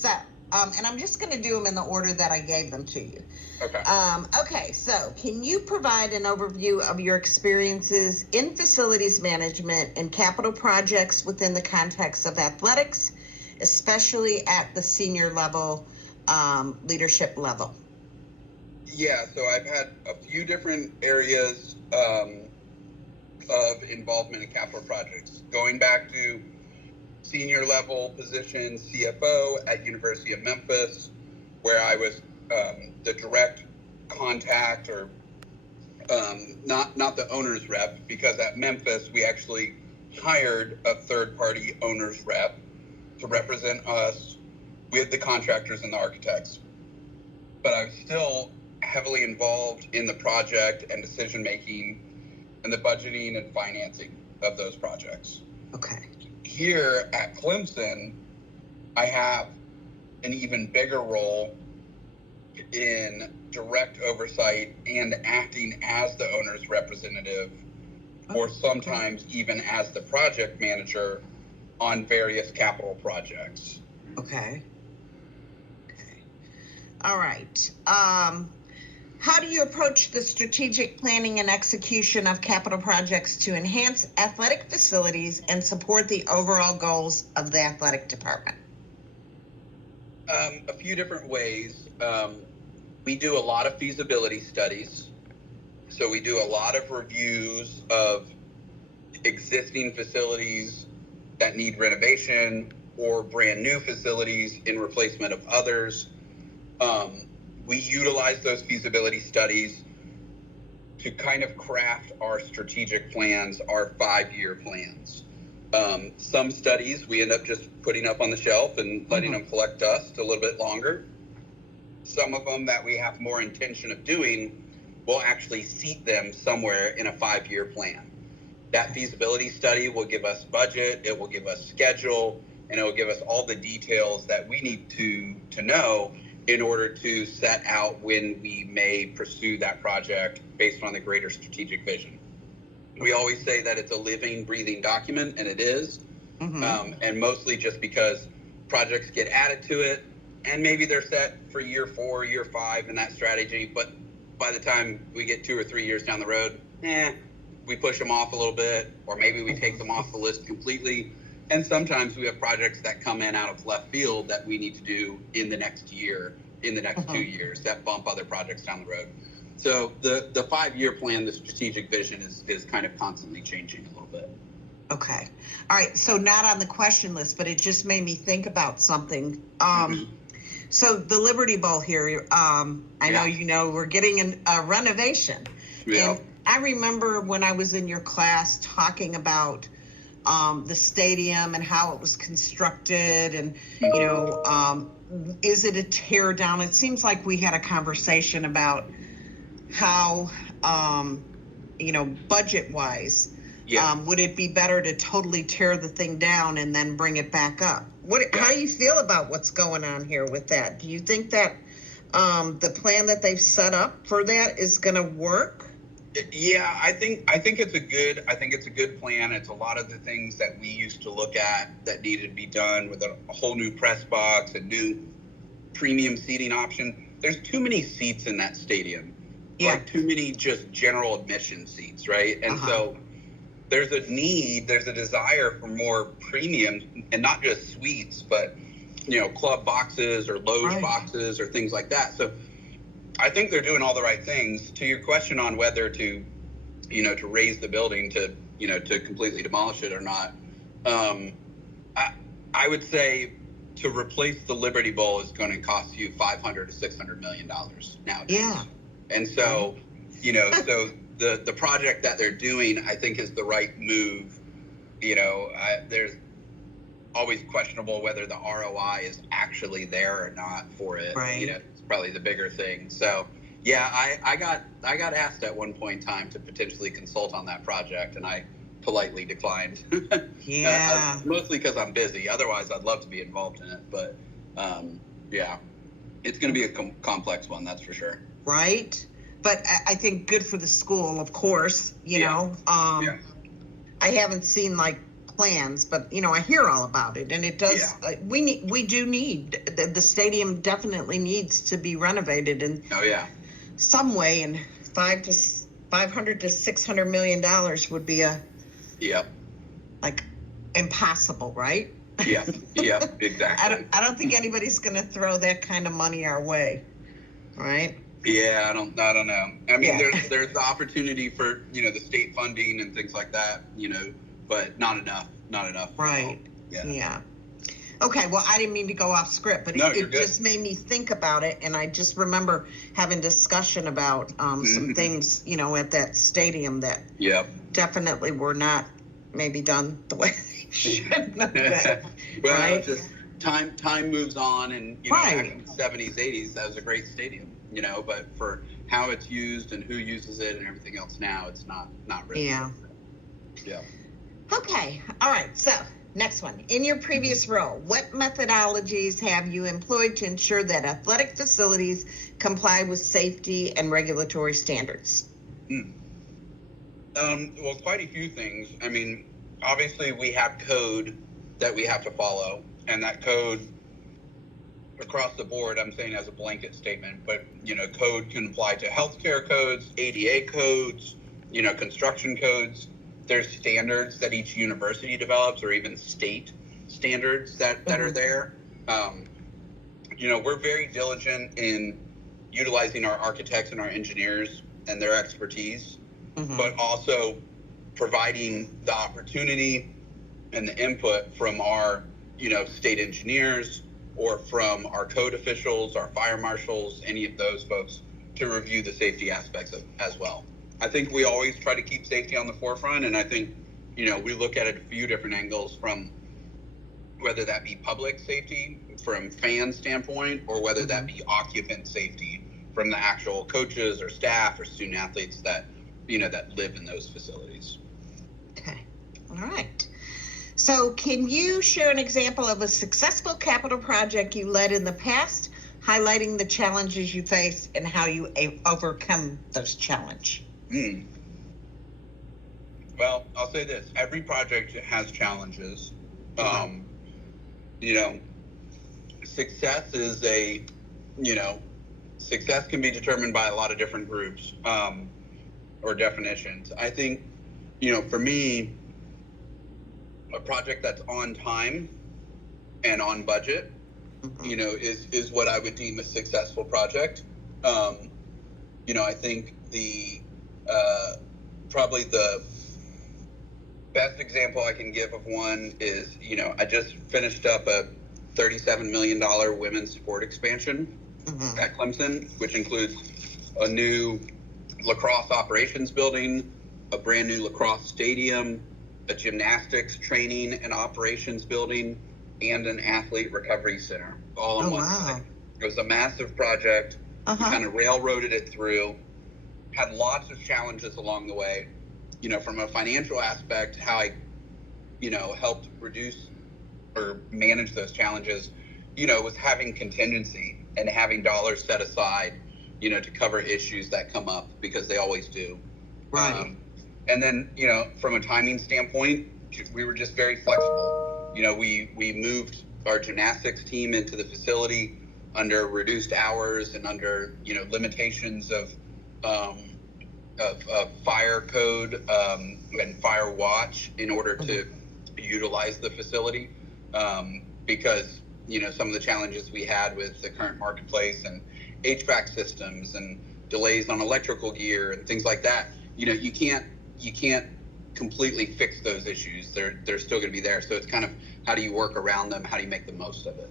So, and I'm just going to do them in the order that I gave them to you. Okay. Okay, so can you provide an overview of your experiences in facilities management and capital projects within the context of athletics, especially at the senior level, leadership level? Yeah, so I've had a few different areas of involvement in capital projects, going back to senior level position CFO at University of Memphis, where I was the direct contact, or not the owner's rep, because at Memphis we actually hired a third party owner's rep to represent us with the contractors and the architects. But I was still heavily involved in the project and decision making and the budgeting and financing of those projects. Okay. Here at Clemson, I have an even bigger role in direct oversight and acting as the owner's representative, or sometimes even as the project manager on various capital projects. Okay. All right. How do you approach the strategic planning and execution of capital projects to enhance athletic facilities and support the overall goals of the athletic department? A few different ways. We do a lot of feasibility studies. So we do a lot of reviews of existing facilities that need renovation or brand new facilities in replacement of others. We utilize those feasibility studies to kind of craft our strategic plans, our 5-year plans. Some studies we end up just putting up on the shelf and letting them collect dust a little bit longer. Some of them that we have more intention of doing, we'll actually seat them somewhere in a 5-year plan. That feasibility study will give us budget, it will give us schedule, and it will give us all the details that we need to know in order to set out when we may pursue that project based on the greater strategic vision. We always say that it's a living, breathing document, and it is, and mostly just because projects get added to it, and maybe they're set for year 4, year 5 in that strategy, but by the time we get 2 or 3 years down the road, we push them off a little bit, or maybe we take them off the list completely. And sometimes we have projects that come in out of left field that we need to do in the next year, in the next 2 years, that bump other projects down the road. So the 5-year plan, the strategic vision is kind of constantly changing a little bit. Okay. All right. So not on the question list, but it just made me think about something. So the Liberty Bowl here, I know we're getting a renovation. Yeah. And I remember when I was in your class talking about the stadium and how it was constructed, and is it a tear down? It seems like we had a conversation about how budget wise, would it be better to totally tear the thing down and then bring it back up? How do you feel about what's going on here with that? Do you think that the plan that they've set up for that is going to work? Yeah, I think it's a good plan. It's a lot of the things that we used to look at that needed to be done, with a whole new press box, a new premium seating option. There's too many seats in that stadium. Like too many just general admission seats, right? And so there's a desire for more premium, and not just suites, but club boxes or loge boxes or things like that. So I think they're doing all the right things. To your question on whether to raise the building to completely demolish it or not, I would say to replace the Liberty Bowl is going to cost you $500 to $600 million nowadays. Yeah. And so, so the project that they're doing, I think, is the right move. There's always questionable whether the ROI is actually there or not for it. Right. It's probably the bigger thing. So, yeah, I got asked at one point in time to potentially consult on that project, and I politely declined. Mostly because I'm busy. Otherwise, I'd love to be involved in it. But, it's going to be a complex one, that's for sure. Right. But I think good for the school, of course. I haven't seen like plans, but you know, I hear all about it, and it does. Yeah. We do need the stadium definitely needs to be renovated in Oh yeah. some way, and $500 to $600 million would be Yep. like impossible, right? Yep, exactly. I don't think anybody's going to throw that kind of money our way, right? Yeah, I don't know. I mean, Yeah. there's the opportunity for, you know, the state funding and things like that, you know, but not enough. Right. Yeah. Okay, well, I didn't mean to go off script, but No, it just made me think about it, and I just remember having discussion about some things, you know, at that stadium that definitely were not maybe done the way they should have been. Well, right? just time moves on, and you know, back in the 70s, 80s, that was a great stadium, you know, but for how it's used and who uses it and everything else now, it's not really. Yeah. Yeah. Okay. All right. So next one. In your previous role, what methodologies have you employed to ensure that athletic facilities comply with safety and regulatory standards? Well, quite a few things. I mean, obviously we have code that we have to follow, and that code across the board, I'm saying as a blanket statement, but you know, code can apply to healthcare codes, ADA codes, you know, construction codes. There's standards that each university develops, or even state standards that are there. You know, we're very diligent in utilizing our architects and our engineers and their expertise, but also providing the opportunity and the input from our, you know, state engineers, or from our code officials, our fire marshals, any of those folks, to review the safety aspects as well. I think we always try to keep safety on the forefront, and I think, you know, we look at it a few different angles, from whether that be public safety from fan standpoint, or whether that be occupant safety from the actual coaches or staff or student athletes that, you know, that live in those facilities. Okay. All right. So can you share an example of a successful capital project you led in the past, highlighting the challenges you face and how you overcome those challenges? Well, I'll say this. Every project has challenges. You know, success can be determined by a lot of different groups or definitions. I think, you know, for me, a project that's on time and on budget, you know, is what I would deem a successful project. You know, I think probably the best example I can give of one is, you know, I just finished up a $37 million women's sport expansion at Clemson, which includes a new lacrosse operations building, a brand new lacrosse stadium, a gymnastics training and operations building, and an athlete recovery center, all in one site. It was a massive project. We kind of railroaded it through, had lots of challenges along the way. You know, from a financial aspect, how I, you know, helped reduce or manage those challenges, you know, was having contingency and having dollars set aside, you know, to cover issues that come up, because they always do. Right. And then, you know, from a timing standpoint, we were just very flexible. You know, we moved our gymnastics team into the facility under reduced hours and under, you know, limitations of fire code and fire watch in order to utilize the facility, because, you know, some of the challenges we had with the current marketplace and HVAC systems and delays on electrical gear and things like that, you know, you can't completely fix those issues. They're still going to be there. So it's kind of, how do you work around them? How do you make the most of it?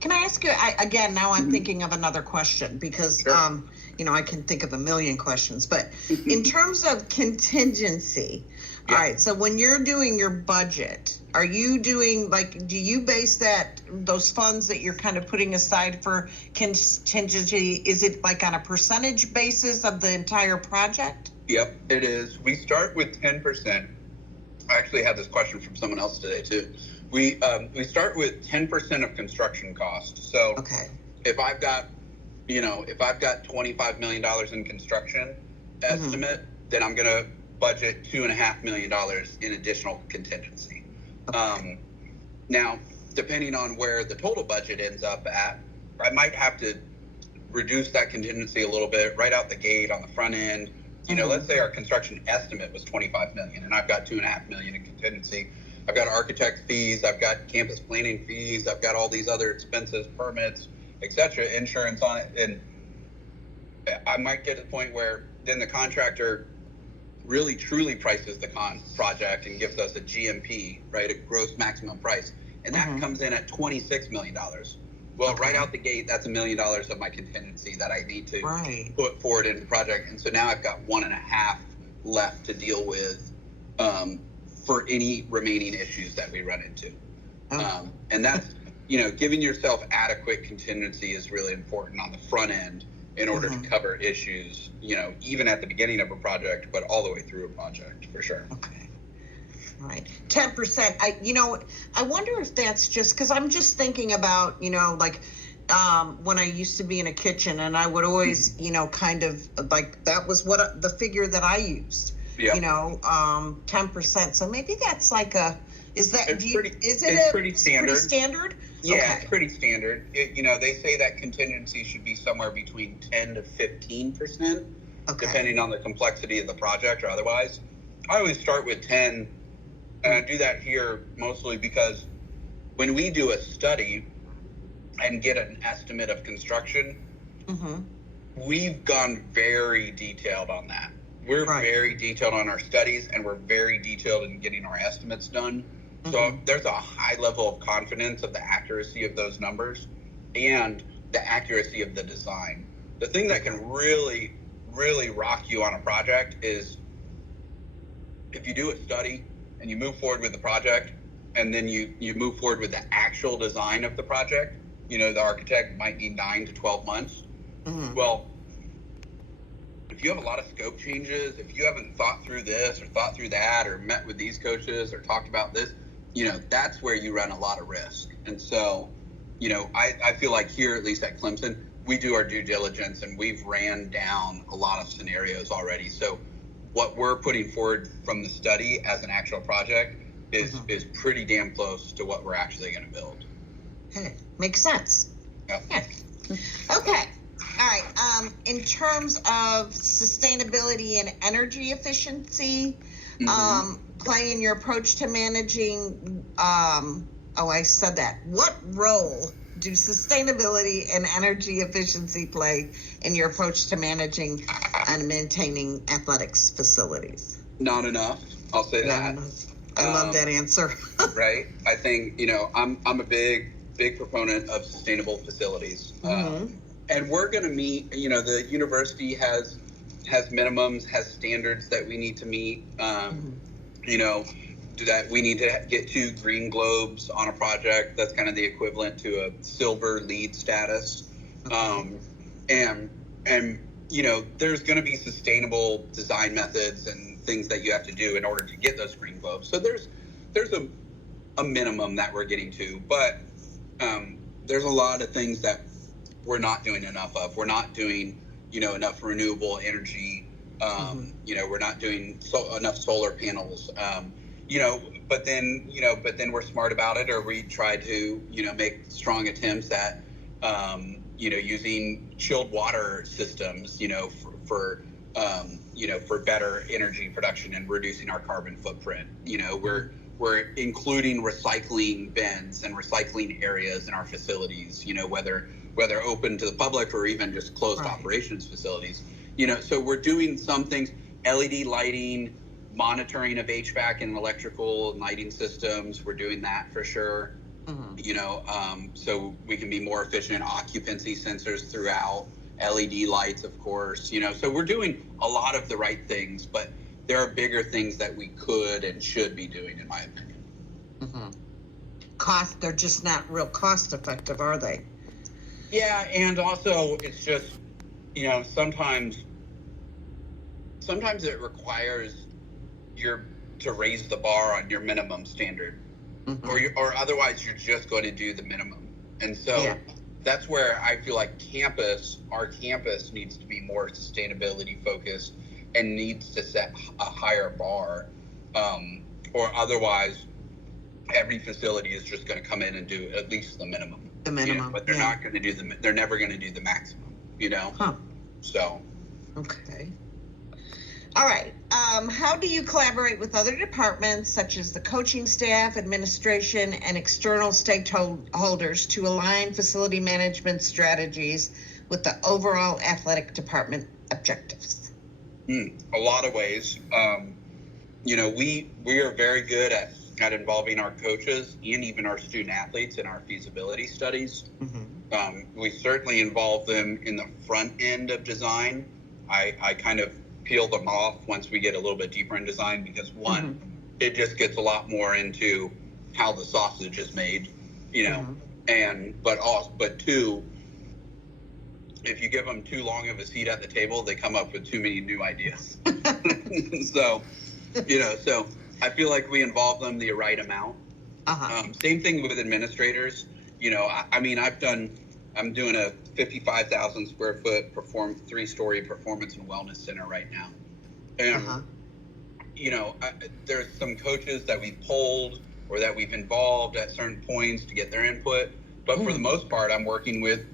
Can I ask you again? Now I'm thinking of another question, because you know, I can think of a million questions, but in terms of contingency, all right, so when you're doing your budget, are you doing, like, do you base those funds that you're kind of putting aside for contingency, is it like on a percentage basis of the entire project? Yep, it is. We start with 10%. I actually had this question from someone else today too. We start with 10% of construction costs. So if I've got $25 million in construction estimate, then I'm gonna budget $2.5 million in additional contingency. Now, depending on where the total budget ends up at, I might have to reduce that contingency a little bit right out the gate on the front end. Let's say our construction estimate was $25 million, and I've got $2.5 million in contingency. I've got architect fees, I've got campus planning fees, I've got all these other expenses, permits, etc., insurance on it, and I might get to the point where then the contractor really truly prices the project and gives us a GMP, right, a gross maximum price, and that comes in at $26 million. Well, right out the gate, that's $1 million of my contingency that I need to put forward into the project, and so now I've got 1.5 left to deal with for any remaining issues that we run into. And that's, giving yourself adequate contingency is really important on the front end in order to cover issues, even at the beginning of a project, but all the way through a project, for sure. Okay. All right. 10%. I wonder if that's just because I'm just thinking about, when I used to be in a kitchen, and I would always, kind of like that was what the figure that I used. Yeah. 10%. So maybe that's like is it pretty standard? Pretty standard? Yeah, okay. It's pretty standard. They say that contingency should be somewhere between 10 to 15%, depending on the complexity of the project or otherwise. I always start with 10, and I do that here mostly because when we do a study and get an estimate of construction, we've gone very detailed on that. We're very detailed on our studies, and we're very detailed in getting our estimates done. So there's a high level of confidence of the accuracy of those numbers and the accuracy of the design. The thing that can really, really rock you on a project is if you do a study and you move forward with the project, and then you move forward with the actual design of the project, the architect might need 9 to 12 months. Well, if you have a lot of scope changes, if you haven't thought through this or thought through that or met with these coaches or talked about this, that's where you run a lot of risk. And so, I feel like here, at least at Clemson, we do our due diligence and we've ran down a lot of scenarios already. So what we're putting forward from the study as an actual project is pretty damn close to what we're actually going to build. Okay. Makes sense. Yep. Yeah. Okay. All right. In terms of sustainability and energy efficiency, play in your approach to managing, I said that. What role do sustainability and energy efficiency play in your approach to managing and maintaining athletics facilities? Not enough. I'll say that. I love that answer. Right. I think, I'm a big proponent of sustainable facilities. And we're going to meet, the university has minimums, has standards that we need to meet. That we need to get 2 green globes on a project. That's kind of the equivalent to a silver LEED status. And there's going to be sustainable design methods and things that you have to do in order to get those green globes. So there's a minimum that we're getting to, but there's a lot of things that we're not doing enough of. We're not doing, enough renewable energy. We're not doing enough solar panels. But then we're smart about it, or we try to, make strong attempts at, using chilled water systems, for better energy production and reducing our carbon footprint. We're including recycling bins and recycling areas in our facilities, whether open to the public or even just closed operations facilities. So we're doing some things, LED lighting, monitoring of HVAC and electrical lighting systems. We're doing that for sure. So we can be more efficient. Occupancy sensors throughout, LED lights, of course. So we're doing a lot of the right things, but there are bigger things that we could and should be doing, in my opinion. They're just not real cost effective, are they? Yeah, and also it's just, sometimes it requires to raise the bar on your minimum standard, or otherwise you're just going to do the minimum. And so that's where I feel like our campus needs to be more sustainability focused and needs to set a higher bar, or otherwise every facility is just going to come in and do at least the minimum. The minimum, but they're not going to do they're never going to do the maximum, Huh. So. Okay. All right. How do you collaborate with other departments, such as the coaching staff, administration, and external stakeholders to align facility management strategies with the overall athletic department objectives? A lot of ways. We are very good at involving our coaches and even our student athletes in our feasibility studies. We certainly involve them in the front end of design. I kind of peel them off once we get a little bit deeper in design, because one, it just gets a lot more into how the sausage is made, but two, if you give them too long of a seat at the table, they come up with too many new ideas. So I feel like we involve them the right amount. Same thing with administrators. I'm doing a 55,000 square foot 3-story performance and wellness center right now. And, there's some coaches that we've polled or that we've involved at certain points to get their input. But for the most part, I'm working with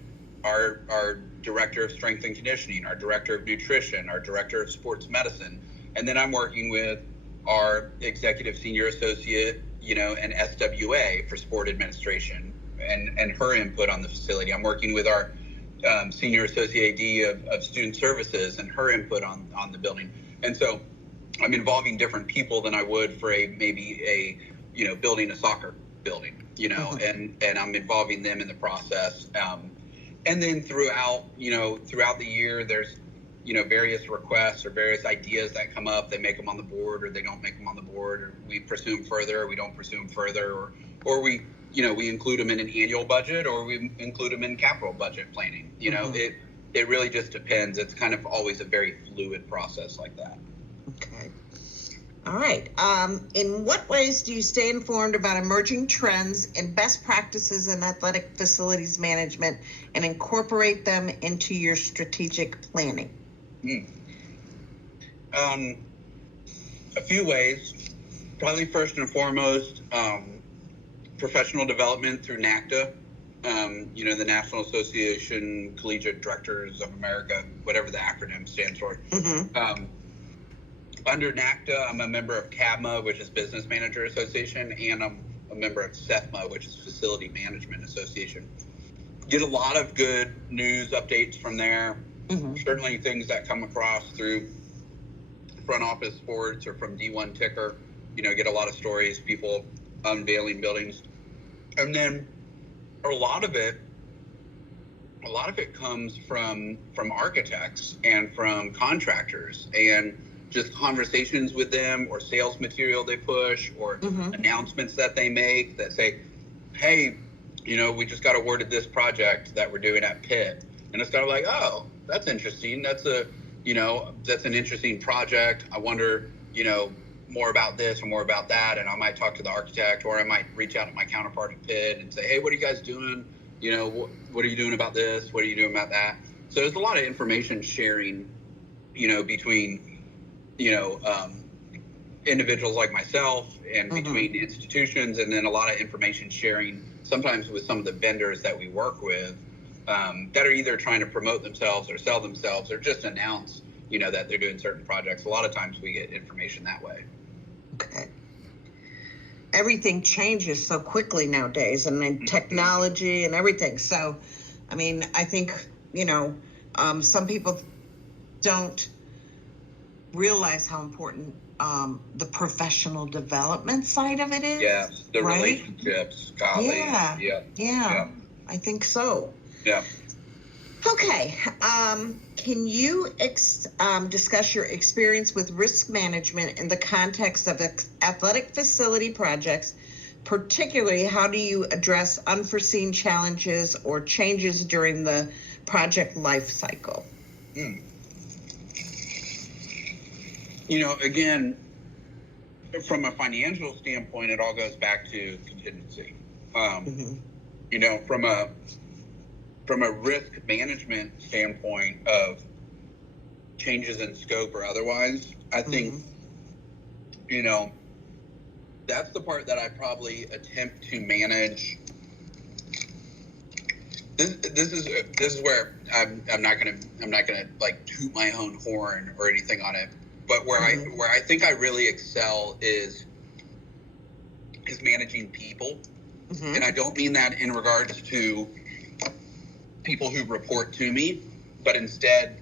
our director of strength and conditioning, our director of nutrition, our director of sports medicine. And then I'm working with our executive senior associate, and SWA for sport administration and her input on the facility. I'm working with our senior associate AD of student services and her input on the building. And so I'm involving different people than I would for building a soccer building, and I'm involving them in the process. And then throughout the year, there's, various requests or various ideas that come up. They make them on the board, or they don't make them on the board, or we pursue them further, or we don't pursue them further, or we include them in an annual budget, or we include them in capital budget planning. It really just depends. It's kind of always a very fluid process like that. Okay. All right. In what ways do you stay informed about emerging trends and best practices in athletic facilities management and incorporate them into your strategic planning? A few ways. Probably first and foremost, professional development through NACDA, the National Association Collegiate Directors of America, whatever the acronym stands for. Under NACDA, I'm a member of CABMA, which is Business Manager Association, and I'm a member of CEFMA, which is Facility Management Association. Get a lot of good news updates from there. Certainly things that come across through front office sports or from D1 Ticker, get a lot of stories, people unveiling buildings. And then a lot of it comes from architects and from contractors, and just conversations with them, or sales material they push, or announcements that they make that say, hey, we just got awarded this project that we're doing at Pitt. And it's kind of like, oh, that's interesting. That's that's an interesting project. I wonder, more about this or more about that. And I might talk to the architect, or I might reach out to my counterpart at Pitt and say, hey, what are you guys doing? What are you doing about this? What are you doing about that? So there's a lot of information sharing, between, individuals like myself and between institutions, and then a lot of information sharing sometimes with some of the vendors that we work with, that are either trying to promote themselves or sell themselves, or just announce, that they're doing certain projects. A lot of times we get information that way. Okay. Everything changes so quickly nowadays, and then technology and everything. So, I think, some people don't realize how important the professional development side of it is. Yes, the right? Relationships, golly. Yeah. I think so. Yeah. Okay. Can you discuss your experience with risk management in the context of athletic facility projects? Particularly, how do you address unforeseen challenges or changes during the project life cycle? Again, from a financial standpoint, it all goes back to contingency. From a risk management standpoint of, changes in scope or otherwise. I think, you know, that's the part that I probably attempt to manage. This is where I'm not gonna like toot my own horn or anything on it, but where I think I really excel is managing people, and I don't mean that in regards to people who report to me, but instead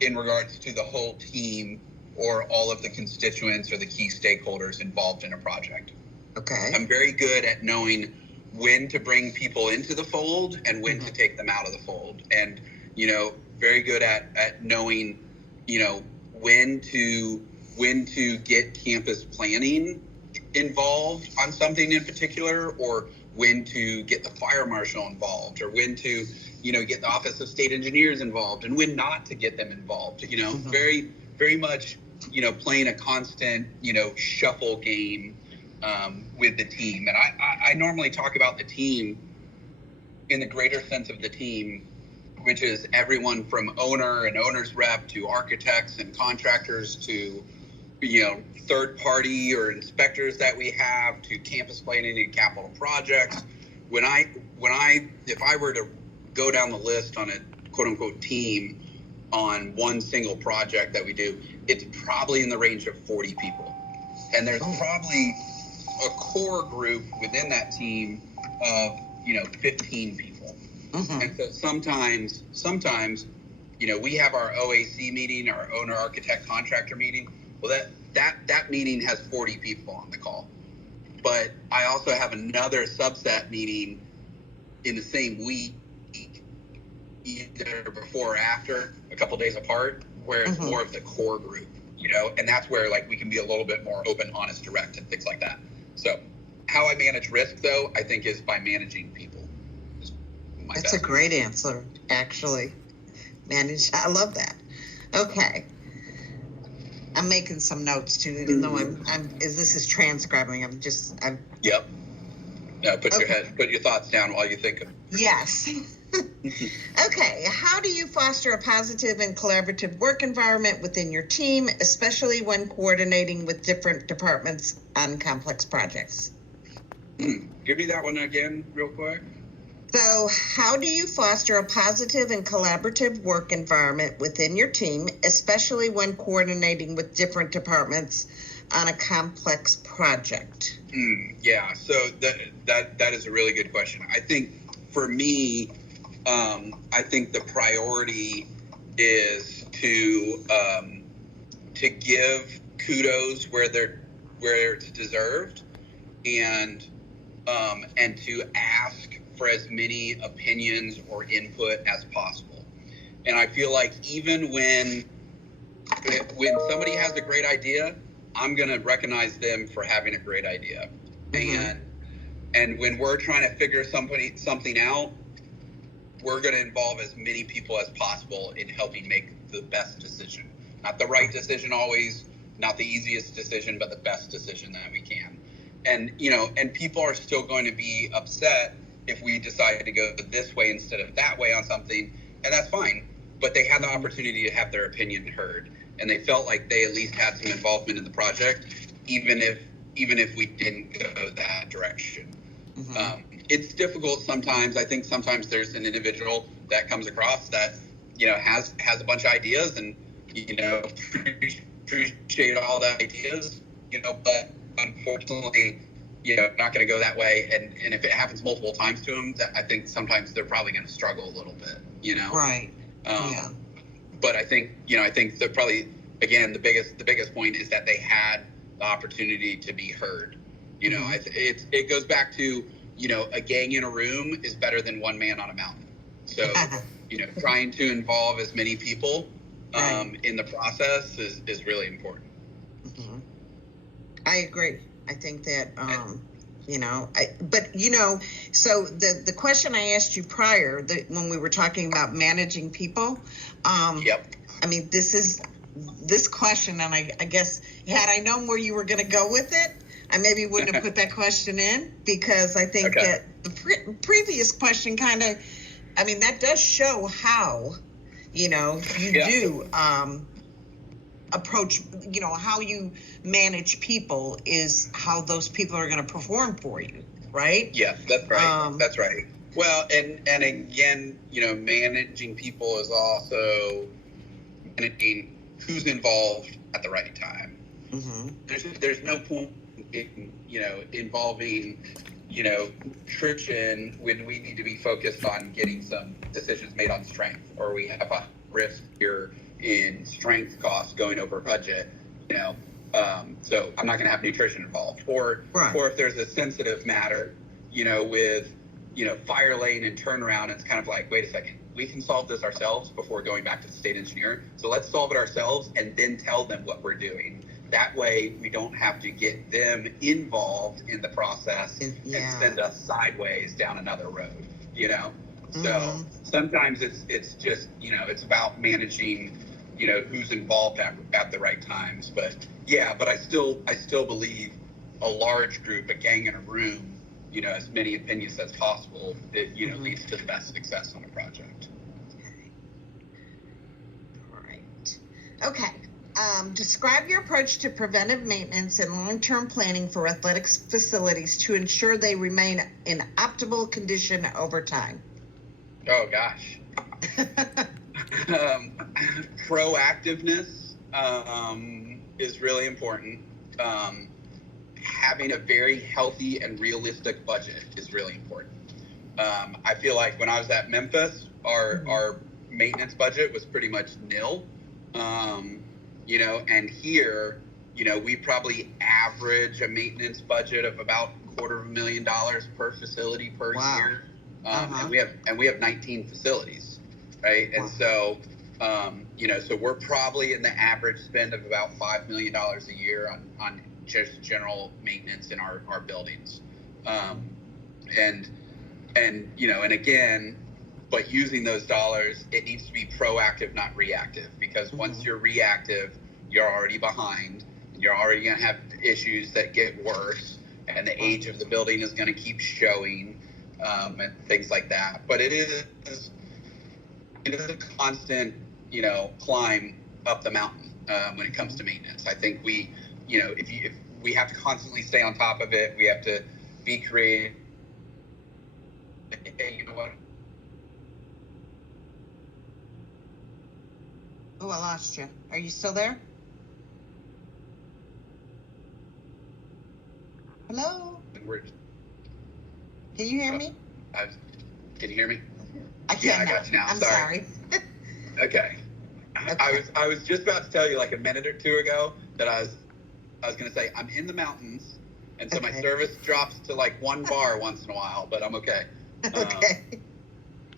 in regards to the whole team or all of the constituents or the key stakeholders involved in a project. Okay. I'm very good at knowing when to bring people into the fold and when to take them out of the fold. And, you know, very good at knowing, you know, when to get campus planning involved on something in particular, or when to get the fire marshal involved, or when to, you know, get the Office of State Engineers involved, and when not to get them involved. You know, very, very much, you know, playing a constant, you know, shuffle game with the team. And I normally talk about the team in the greater sense of the team, which is everyone from owner and owner's rep to architects and contractors to, you know, third party or inspectors that we have to campus planning and capital projects. If I were to go down the list on a quote unquote team on one single project that we do, it's probably in the range of 40 people. And there's probably a core group within that team of, you know, 15 people. And so sometimes, you know, we have our OAC meeting, our owner architect contractor meeting. Well, that meeting has 40 people on the call. But I also have another subset meeting in the same week, either before or after, a couple days apart, where it's more of the core group, you know, and that's where like we can be a little bit more open, honest, direct, and things like that. So how I manage risk, though, I think is by managing people. That's a great answer, actually. I love that. Okay. I'm making some notes too, even though this is transcribing. Yep. Yeah, put your thoughts down while you think of. Yes. Okay. How do you foster a positive and collaborative work environment within your team, especially when coordinating with different departments on complex projects? Give me that one again real quick. So how do you foster a positive and collaborative work environment within your team, especially when coordinating with different departments on a complex project? Yeah, so that is a really good question. I think for me, I think the priority is to give kudos where it's deserved, and to ask for as many opinions or input as possible. And I feel like even when somebody has a great idea, I'm going to recognize them for having a great idea. And when we're trying to figure something out, we're going to involve as many people as possible in helping make the best decision. Not the right decision always, not the easiest decision, but the best decision that we can. And, you know, and people are still going to be upset if we decide to go this way instead of that way on something, and that's fine. But they had the opportunity to have their opinion heard, and they felt like they at least had some involvement in the project, even if we didn't go that direction. It's difficult sometimes. I think sometimes there's an individual that comes across that, you know, has a bunch of ideas, and, you know, appreciate all the ideas, you know, but unfortunately, you know, not going to go that way. And if it happens multiple times to them, I think sometimes they're probably going to struggle a little bit, you know? Right. Yeah. But I think that probably, again, the biggest point is that they had the opportunity to be heard. You know, it goes back to, you know, a gang in a room is better than one man on a mountain. So, you know, trying to involve as many people in the process is really important. I agree. I think that, you know, so the question I asked you prior, when we were talking about managing people, I mean, this question, and I guess had I known where you were going to go with it, I maybe wouldn't have put that question in, because I think that the previous question kind of, I mean, that does show how You know, you Yeah. do approach, you know, how you manage people is how those people are going to perform for you, right? Yeah, that's right. That's right. Well, and again, you know, managing people is also managing who's involved at the right time. Mm-hmm. There's no point in, you know, involving, you know, nutrition when we need to be focused on getting some decisions made on strength, or we have a risk here in strength costs going over budget, you know. So I'm not going to have nutrition involved, or Right. or if there's a sensitive matter, you know, with, you know, fire lane and turnaround, it's kind of like, wait a second, we can solve this ourselves before going back to the state engineer. So let's solve it ourselves and then tell them what we're doing. That way we don't have to get them involved in the process and send us sideways down another road, you know? So sometimes it's just, you know, it's about managing, you know, who's involved at the right times. But yeah, but I still believe a large group, a gang in a room, you know, as many opinions as possible, it, you know, leads to the best success on a project. All right. Okay. Describe your approach to preventive maintenance and long-term planning for athletics facilities to ensure they remain in optimal condition over time. Oh gosh. Proactiveness is really important. Having a very healthy and realistic budget is really important. I feel like when I was at Memphis, our maintenance budget was pretty much nil. You know, and here, you know, we probably average a maintenance budget of about $250,000 per facility per year. And we have 19 facilities, right? And so, you know, so we're probably in the average spend of about $5 million a year on just general maintenance in our buildings. And you know, and again, but using those dollars, it needs to be proactive, not reactive, because once you're reactive, you're already behind, and you're already going to have issues that get worse, and the age of the building is going to keep showing, and things like that. But it is a constant, you know, climb up the mountain when it comes to maintenance. I think we, you know, if we have to constantly stay on top of it, we have to be creative. Hey, you know what? Oh, I lost you. Are you still there? Hello? Can you hear me? Can you hear me? I can. Yeah, I got you now. I'm sorry. Okay. I was just about to tell you like a minute or two ago that I was going to say I'm in the mountains, and so my service drops to like 1 bar once in a while, but I'm okay. Okay.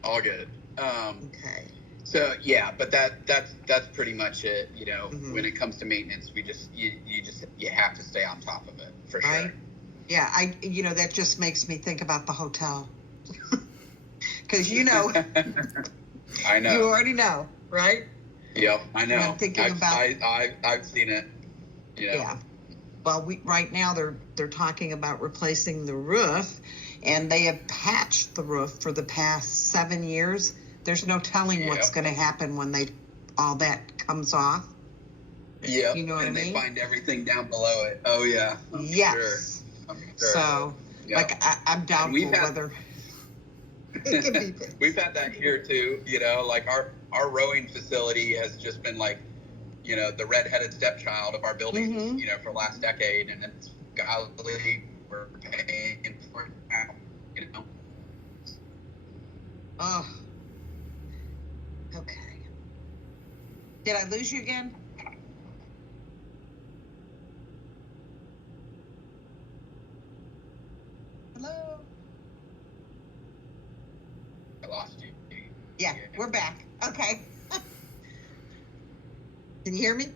All good. Okay. So yeah, but that's pretty much it. You know, when it comes to maintenance, we just you have to stay on top of it for sure. Right. Yeah, you know, that just makes me think about the hotel. Because you know, I know. you already know, right? Yep, I know. I'm thinking I've seen it. You know. Yeah. Well, right now they're talking about replacing the roof, and they have patched the roof for the past 7 years. There's no telling what's going to happen when all that comes off. Yeah. You know what I mean? And they find everything down below it. Oh yeah. Yes. I'm sure. So, like, I'm doubtful whether it can be fixed. We've had that here too. You know, like our rowing facility has just been like, you know, the redheaded stepchild of our buildings, you know, for the last decade, and it's golly, we're paying for it now, you know. Oh. Okay. Did I lose you again? Hello? I lost you. Yeah, we're back. Okay. Can you hear me?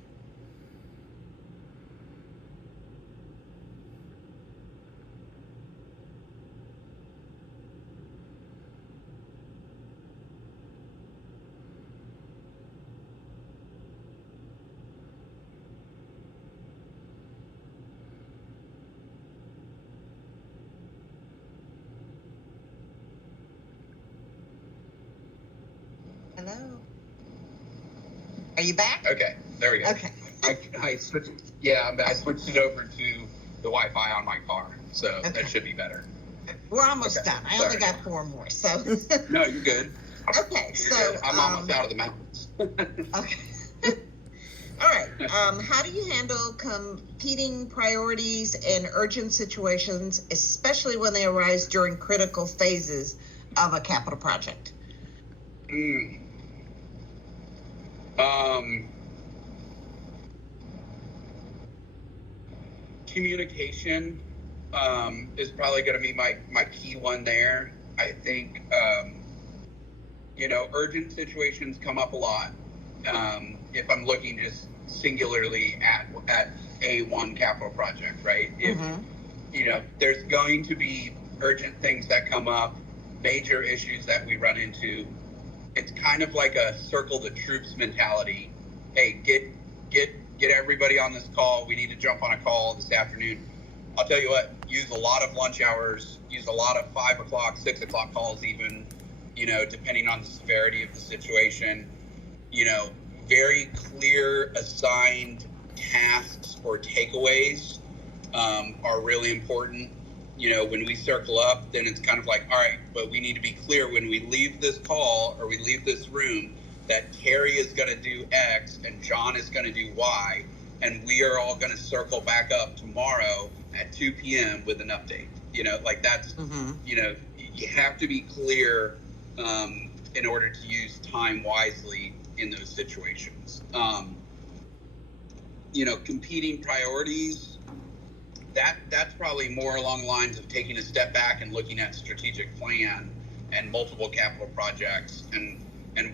Hello? Are you back? Okay, there we go. Okay. I switched. Yeah, I switched it over to the Wi-Fi on my car, so Okay. that should be better. We're almost Okay, done. I sorry. only got 4 more, so. No, you're good. Okay, You're so. good. I'm almost out of the mountains. Okay. All right. How do you handle competing priorities and urgent situations, especially when they arise during critical phases of a capital project? Communication is probably going to be my key one there. I think, urgent situations come up a lot. If I'm looking just singularly at a one capital project, right? If, there's going to be urgent things that come up, major issues that we run into. It's kind of like a circle the troops mentality. Hey, get everybody on this call. We need to jump on a call this afternoon. I'll tell you what, use a lot of lunch hours, use a lot of 5 o'clock, 6 o'clock calls even, depending on the severity of the situation. Very clear assigned tasks or takeaways are really important. When we circle up, then it's kind of like, all right, but we need to be clear when we leave this call or we leave this room that Terry is going to do X and John is going to do Y, and we are all going to circle back up tomorrow at 2 p.m. with an update. That's, you have to be clear in order to use time wisely in those situations. Competing priorities, that's probably more along the lines of taking a step back and looking at strategic plan and multiple capital projects and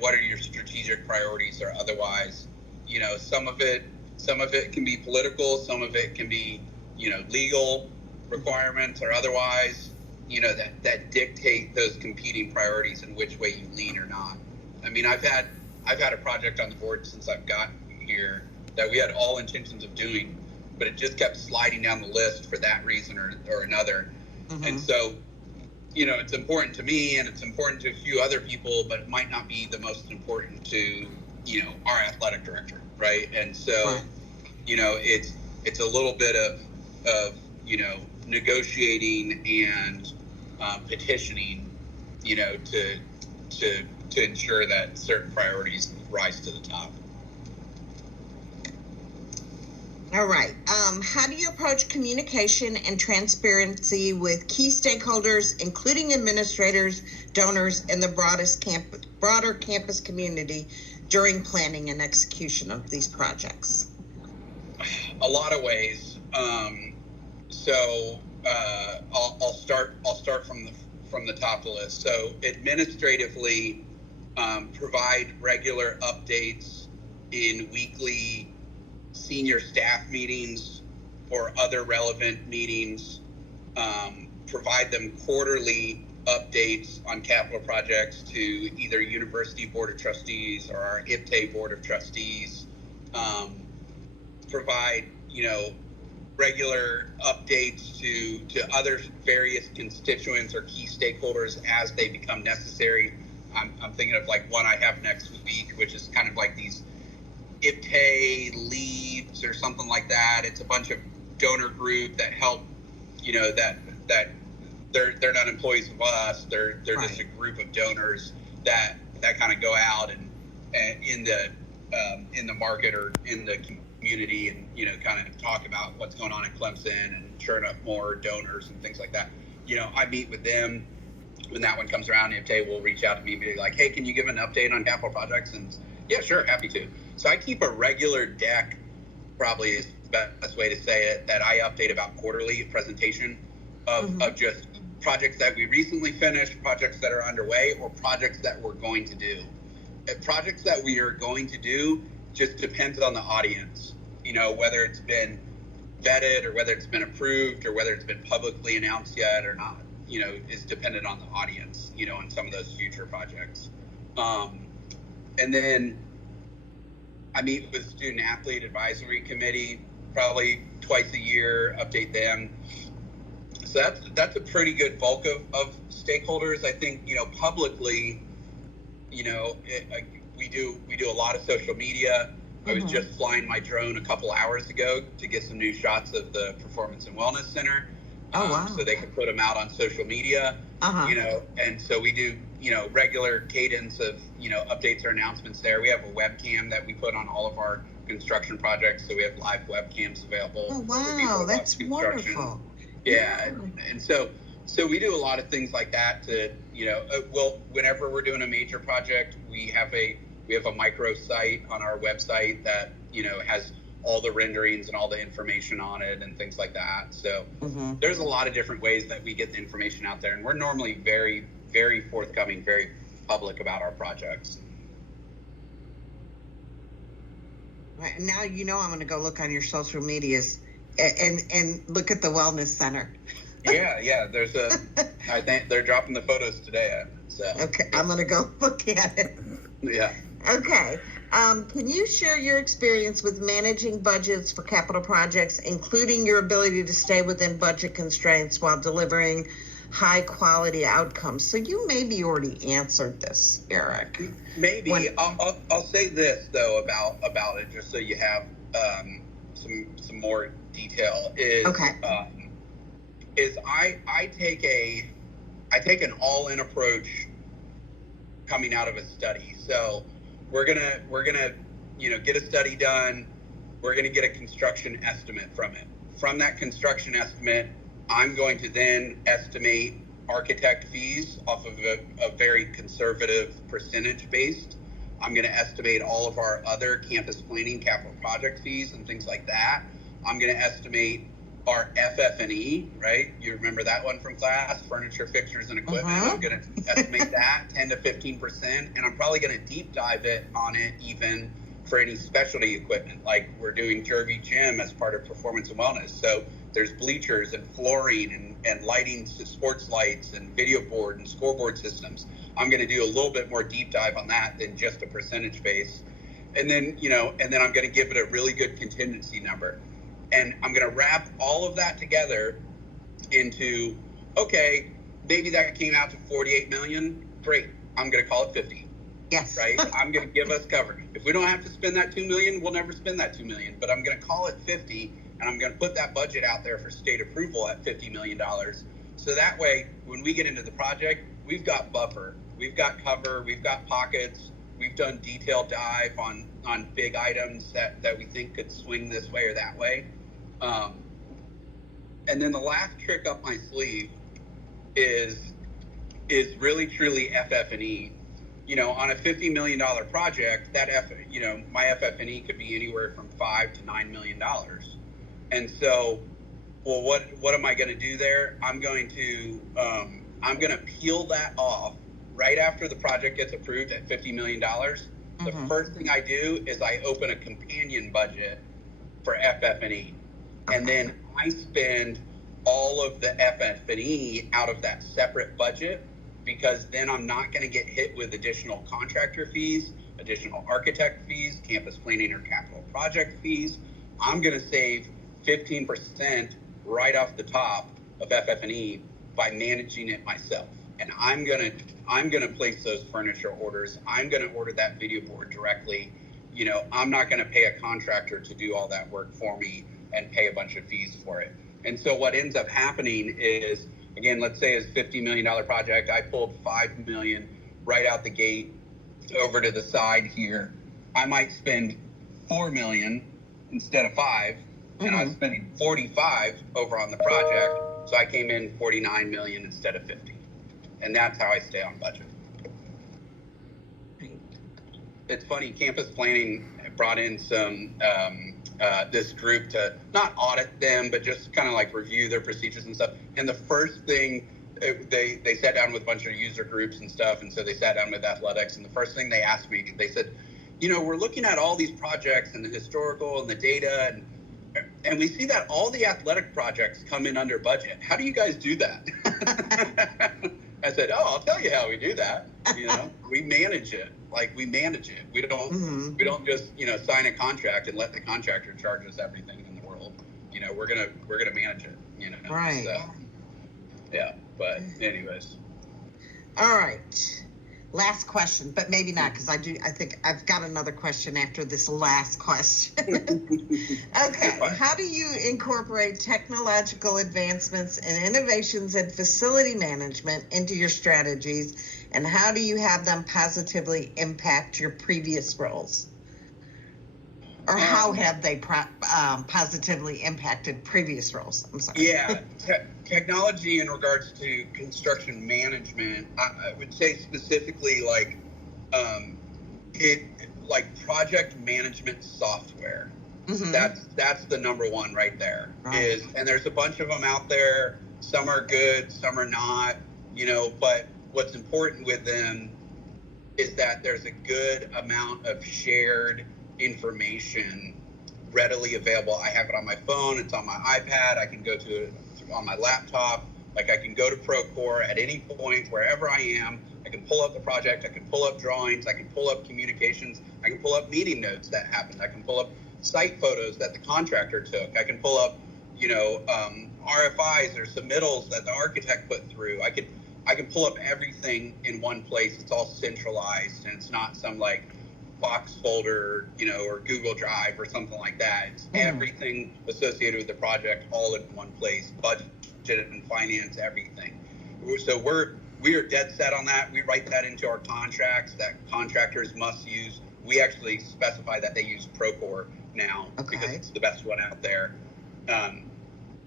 what are your strategic priorities or otherwise. Some of it can be political, some of it can be, legal requirements or otherwise, that dictate those competing priorities and which way you lean or not. I mean, I've had a project on the board since I've gotten here that we had all intentions of doing, but it just kept sliding down the list for that reason or another. And so, it's important to me and it's important to a few other people, but it might not be the most important to, our athletic director, right? And so, it's a little bit of negotiating and petitioning, to ensure that certain priorities rise to the top. All right. How do you approach communication and transparency with key stakeholders, including administrators, donors, and the broader campus community during planning and execution of these projects? A lot of ways. I'll start from the top of the list. So administratively, provide regular updates in weekly senior staff meetings or other relevant meetings. Provide them quarterly updates on capital projects to either University Board of Trustees or our IPTE Board of Trustees. Provide, regular updates to other various constituents or key stakeholders as they become necessary. I'm thinking of like one I have next week, which is kind of like these IPTE leads or something like that. It's a bunch of donor group that help, that they're not employees of us. They're right. Just a group of donors that kind of go out and in the market or in the community and, kind of talk about what's going on at Clemson and churn up more donors and things like that. I meet with them when that one comes around. IPTE will reach out to me and be like, hey, can you give an update on capital projects? And yeah, sure, happy to. So I keep a regular deck, probably is the best way to say it, that I update about quarterly presentation of just projects that we recently finished, projects that are underway, or projects that we're going to do. Projects that we are going to do just depends on the audience, whether it's been vetted or whether it's been approved or whether it's been publicly announced yet or not, is dependent on the audience, on some of those future projects. And then I meet with Student Athlete Advisory Committee probably twice a year, update them. So that's a pretty good bulk of stakeholders. I think, publicly, we do a lot of social media. I was just flying my drone a couple hours ago to get some new shots of the Performance and Wellness Center. Oh, wow. So they could put them out on social media, and so we do, regular cadence of, updates or announcements there. We have a webcam that we put on all of our construction projects. So we have live webcams available. Oh, wow. That's wonderful. Yeah. And so we do a lot of things like that to, whenever we're doing a major project, we have a micro site on our website that, has all the renderings and all the information on it and things like that. So there's a lot of different ways that we get the information out there. And we're normally very, very forthcoming, very public about our projects. Right. Now, I'm going to go look on your social medias and look at the wellness center. Yeah. There's I think they're dropping the photos today. So. Okay. I'm going to go look at it. Yeah. Okay. Can you share your experience with managing budgets for capital projects, including your ability to stay within budget constraints while delivering high quality outcomes? So you maybe already answered this, Eric. Maybe. I'll say this though about it, just so you have some more detail. Is okay. Is I take an all-in approach coming out of a study. So we're gonna get a study done. We're gonna get a construction estimate from it. From that construction estimate, I'm going to then estimate architect fees off of a very conservative percentage based. I'm going to estimate all of our other campus planning capital project fees and things like that. I'm going to estimate our FF&E, right? You remember that one from class, furniture, fixtures, and equipment. I'm going to estimate that 10 to 15%, and I'm probably going to deep dive on it even for any specialty equipment, like we're doing Jervy Gym as part of Performance and Wellness. So there's bleachers and flooring and lighting, sports lights and video board and scoreboard systems. I'm going to do a little bit more deep dive on that than just a percentage base. And then, I'm going to give it a really good contingency number. And I'm going to wrap all of that together into, okay, maybe that came out to 48 million. Great. I'm going to call it 50. Yes. Right. I'm going to give us cover. If we don't have to spend that 2 million, we'll never spend that 2 million, but I'm going to call it 50, and I'm going to put that budget out there for state approval at $50 million. So that way, when we get into the project, we've got buffer, we've got cover, we've got pockets, we've done detailed dive on big items that we think could swing this way or that way. And then the last trick up my sleeve is really truly FF&E. On a $50 million project, that my FF&E could be anywhere from $5 to $9 million. And so, well, what am I going to do there? I'm going to peel that off right after the project gets approved at $50 million. The first thing I do is I open a companion budget for FF&E. And then I spend all of the FF&E out of that separate budget, because then I'm not going to get hit with additional contractor fees, additional architect fees, campus planning or capital project fees. I'm going to save 15% right off the top of FF&E by managing it myself. And I'm going to place those furniture orders. I'm going to order that video board directly. I'm not going to pay a contractor to do all that work for me and pay a bunch of fees for it. And so what ends up happening is, again, let's say it's a $50 million project. I pulled $5 million right out the gate over to the side here. I might spend $4 million instead of $5, and I'm spending $45 over on the project. So I came in $49 million instead of $50, and that's how I stay on budget. It's funny, campus planning brought in some this group to not audit them, but just kind of like review their procedures and stuff. And the first thing, they sat down with a bunch of user groups and stuff, and so they sat down with athletics, and the first thing they asked me, they said, we're looking at all these projects and the historical and the data, and we see that all the athletic projects come in under budget. How do you guys do that? I said, I'll tell you how we do that. We manage it. We manage it. We don't just, sign a contract and let the contractor charge us everything in the world. We're gonna manage it, Right. So, yeah, but anyways. All right. Last question, but maybe not, because I think I've got another question after this last question. Okay, how do you incorporate technological advancements and innovations in facility management into your strategies, and how do you have them positively impact your previous roles? Or how have they positively impacted previous roles? I'm sorry. Yeah, technology in regards to construction management, I would say specifically like project management software. Mm-hmm. That's the number one right there. Right. And there's a bunch of them out there. Some are good, some are not. But what's important with them is that there's a good amount of shared information readily available. I have it on my phone, it's on my iPad, I can go to it on my laptop. Like, I can go to Procore at any point, wherever I am. I can pull up the project, I can pull up drawings, I can pull up communications, I can pull up meeting notes that happened, I can pull up site photos that the contractor took, I can pull up RFIs or submittals that the architect put through. I can pull up everything in one place. It's all centralized, and it's not some like Box folder, or Google Drive or something like that. It's everything associated with the project all in one place, budget and finance, everything. So we are dead set on that. We write that into our contracts that contractors must use. We actually specify that they use Procore now because it's the best one out there.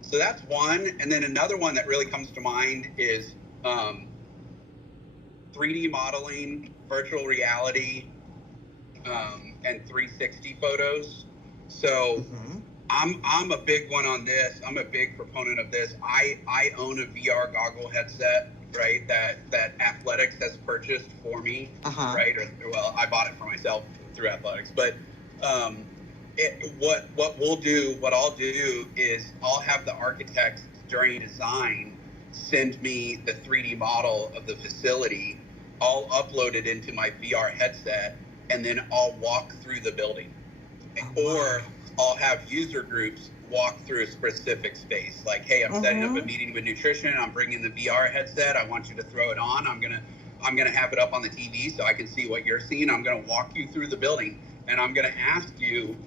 So that's one. And then another one that really comes to mind is 3D modeling, virtual reality, and 360 photos. So I'm a big one on this. I'm a big proponent of this. I own a VR goggle headset, right? That Athletics has purchased for me, right? Well, I bought it for myself through Athletics. But what I'll do is I'll have the architects during design send me the 3D model of the facility. I'll upload it into my VR headset, and then I'll walk through the building. Or I'll have user groups walk through a specific space. Like, hey, I'm setting up a meeting with nutrition. I'm bringing the VR headset. I want you to throw it on. I'm gonna have it up on the TV so I can see what you're seeing. I'm gonna walk you through the building, and I'm gonna ask you,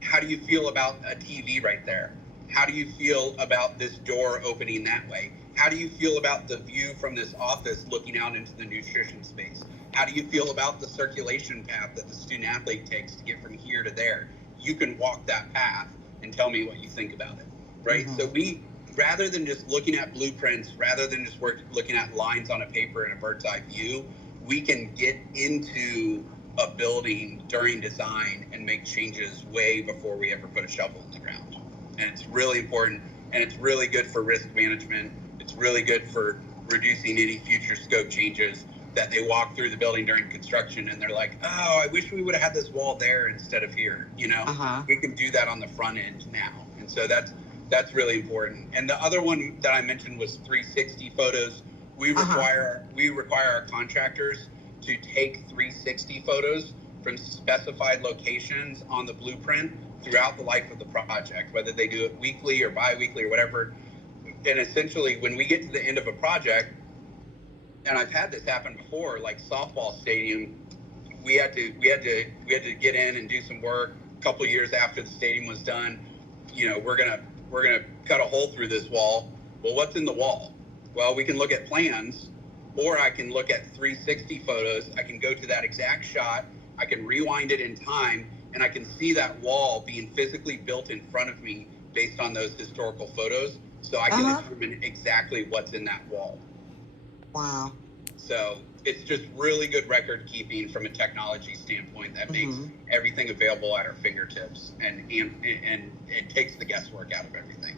how do you feel about a TV right there? How do you feel about this door opening that way? How do you feel about the view from this office looking out into the nutrition space? How do you feel about the circulation path that the student athlete takes to get from here to there? You can walk that path and tell me what you think about it, right? So we, rather than just looking at blueprints, rather than just looking at lines on a paper in a bird's eye view, we can get into a building during design and make changes way before we ever put a shovel in the ground. And it's really important, and it's really good for risk management. It's really good for reducing any future scope changes, that they walk through the building during construction and they're like, oh, I wish we would have had this wall there instead of here. We can do that on the front end now. And so that's really important. And the other one that I mentioned was 360 photos. We require our contractors to take 360 photos from specified locations on the blueprint throughout the life of the project, whether they do it weekly or bi-weekly or whatever. And essentially, when we get to the end of a project, and I've had this happen before, like softball stadium, we had to get in and do some work. A couple of years after the stadium was done, we're gonna cut a hole through this wall. Well, what's in the wall? Well, we can look at plans, or I can look at 360 photos. I can go to that exact shot. I can rewind it in time, and I can see that wall being physically built in front of me based on those historical photos. So I can determine exactly what's in that wall. Wow. So it's just really good record keeping from a technology standpoint that makes everything available at our fingertips, and it takes the guesswork out of everything,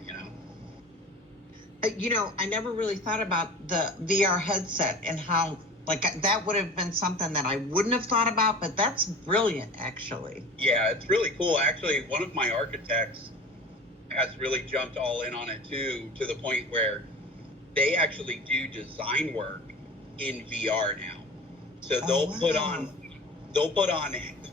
I never really thought about the VR headset and how, like, that would have been something that I wouldn't have thought about, but that's brilliant, actually. Yeah, it's really cool. Actually, one of my architects has really jumped all in on it too, to the point where they actually do design work in VR now. So they'll put on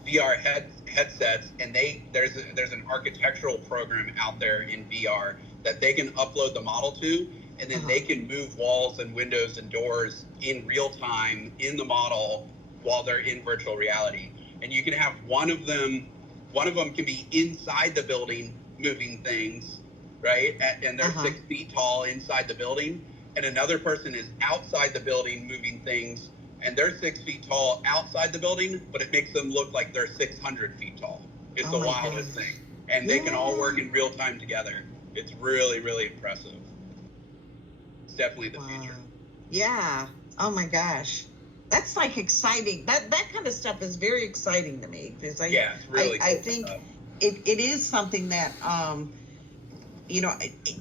VR headsets, and there's an architectural program out there in VR that they can upload the model to, and then they can move walls and windows and doors in real time in the model while they're in virtual reality. And you can have one of them can be inside the building moving things, right? And they're 6 feet tall inside the building, and another person is outside the building moving things, and they're 6 feet tall outside the building, but it makes them look like they're 600 feet tall. It's the wildest thing. And they can all work in real time together. It's really, really impressive. It's definitely the future. Yeah. Oh my gosh. That's like exciting. That kind of stuff is very exciting to me, because it's really cool I think it is something that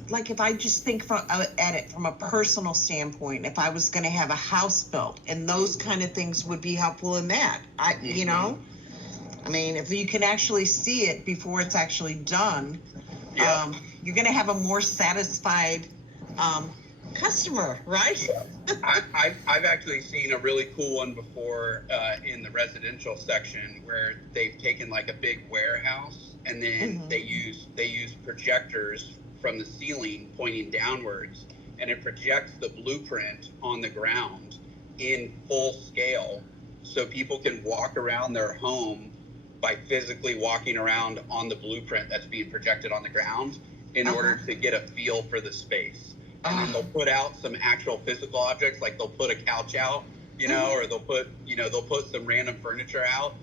like if I just think at it from a personal standpoint, if I was going to have a house built, and those kind of things would be helpful in that. I mean, if you can actually see it before it's actually done, you're going to have a more satisfied customer, right? I've actually seen a really cool one before in the residential section, where they've taken like a big warehouse, and then they use projectors from the ceiling pointing downwards, and it projects the blueprint on the ground in full scale, so people can walk around their home by physically walking around on the blueprint that's being projected on the ground in order to get a feel for the space. And then they'll put out some actual physical objects, like they'll put a couch out, or they'll put some random furniture out.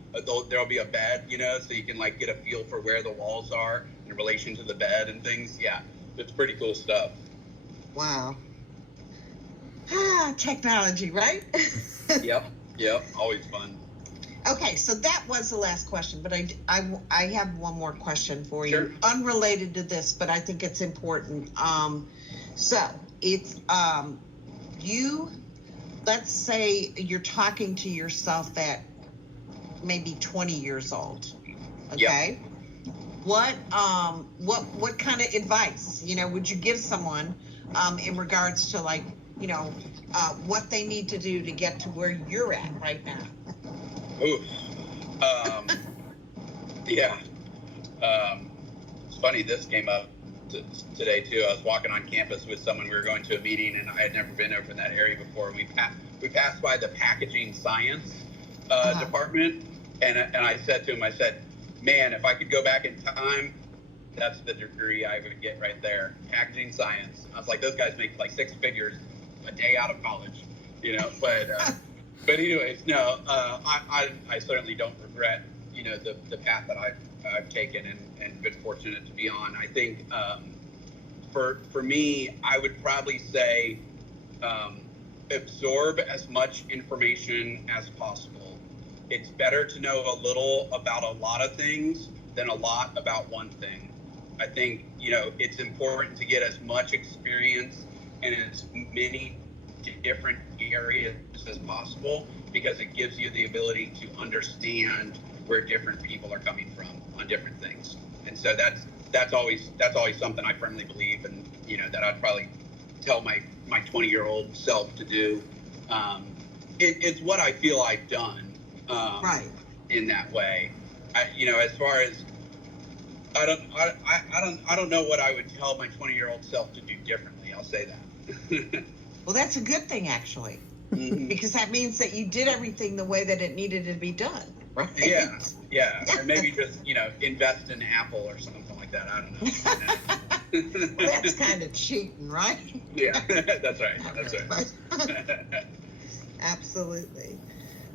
There'll be a bed, so you can like get a feel for where the walls are in relation to the bed and things. Yeah, it's pretty cool stuff. Wow. Technology, right? Yep. Always fun. Okay, so that was the last question, but I have one more question for you, Sure. Unrelated to this, but I think it's important. So it's let's say you're talking to yourself at maybe 20 years old. Okay. Yep. What kind of advice, would you give someone in regards to what they need to do to get to where you're at right now? Ooh. It's funny, this came up today too. I was walking on campus with someone. We were going to a meeting, and I had never been over in that area before. We passed by the packaging science department, and I said to him, man, if I could go back in time, that's the degree I would get right there. Packaging science. I was like, those guys make like 6 figures a day out of college, But anyways, no, I certainly don't regret, the path that I've taken and been fortunate to be on. I think for me, I would probably say absorb as much information as possible. It's better to know a little about a lot of things than a lot about one thing. I think, it's important to get as much experience in as many different areas as possible, because it gives you the ability to understand where different people are coming from on different things. And so that's always something I firmly believe in, that I'd probably tell my 20-year-old self to do. It's what I feel I've done right in that way. As far as I don't know what I would tell my 20-year-old self to do differently. I'll say that. Well, that's a good thing, actually, because that means that you did everything the way that it needed to be done, right? Yeah. Or maybe just, invest in Apple or something like that. I don't know. Well, that's kind of cheating, right? Yeah, that's right. Absolutely.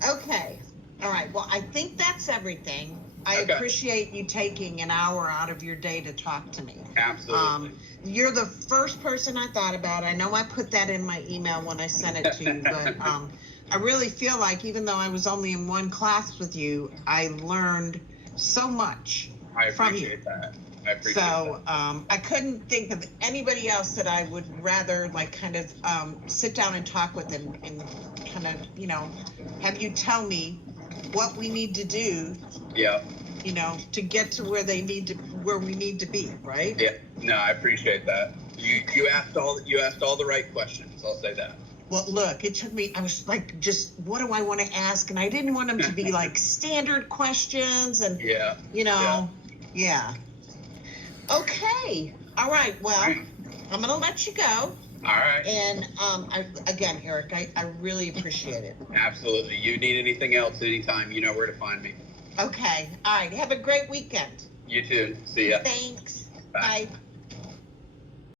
Okay. All right. Well, I think that's everything. I appreciate you taking an hour out of your day to talk to me. Absolutely. You're the first person I thought about. I know I put that in my email when I sent it to you, but I really feel like, even though I was only in one class with you, I learned so much from you. I appreciate that. I couldn't think of anybody else that I would rather sit down and talk with and kind of, have you tell me what we need to do. Yeah. To get to where we need to be, right? Yeah. No, I appreciate that. You asked all the right questions. I'll say that. Well, look, it took me. I was like, just what do I want to ask? And I didn't want them to be like standard questions, and Yeah. Okay. All right. Well, I'm gonna let you go. All right. And again, Eric, I really appreciate it. Absolutely. You need anything else anytime, you know where to find me. Okay. All right. Have a great weekend. You too. See ya. Thanks. Bye. Bye.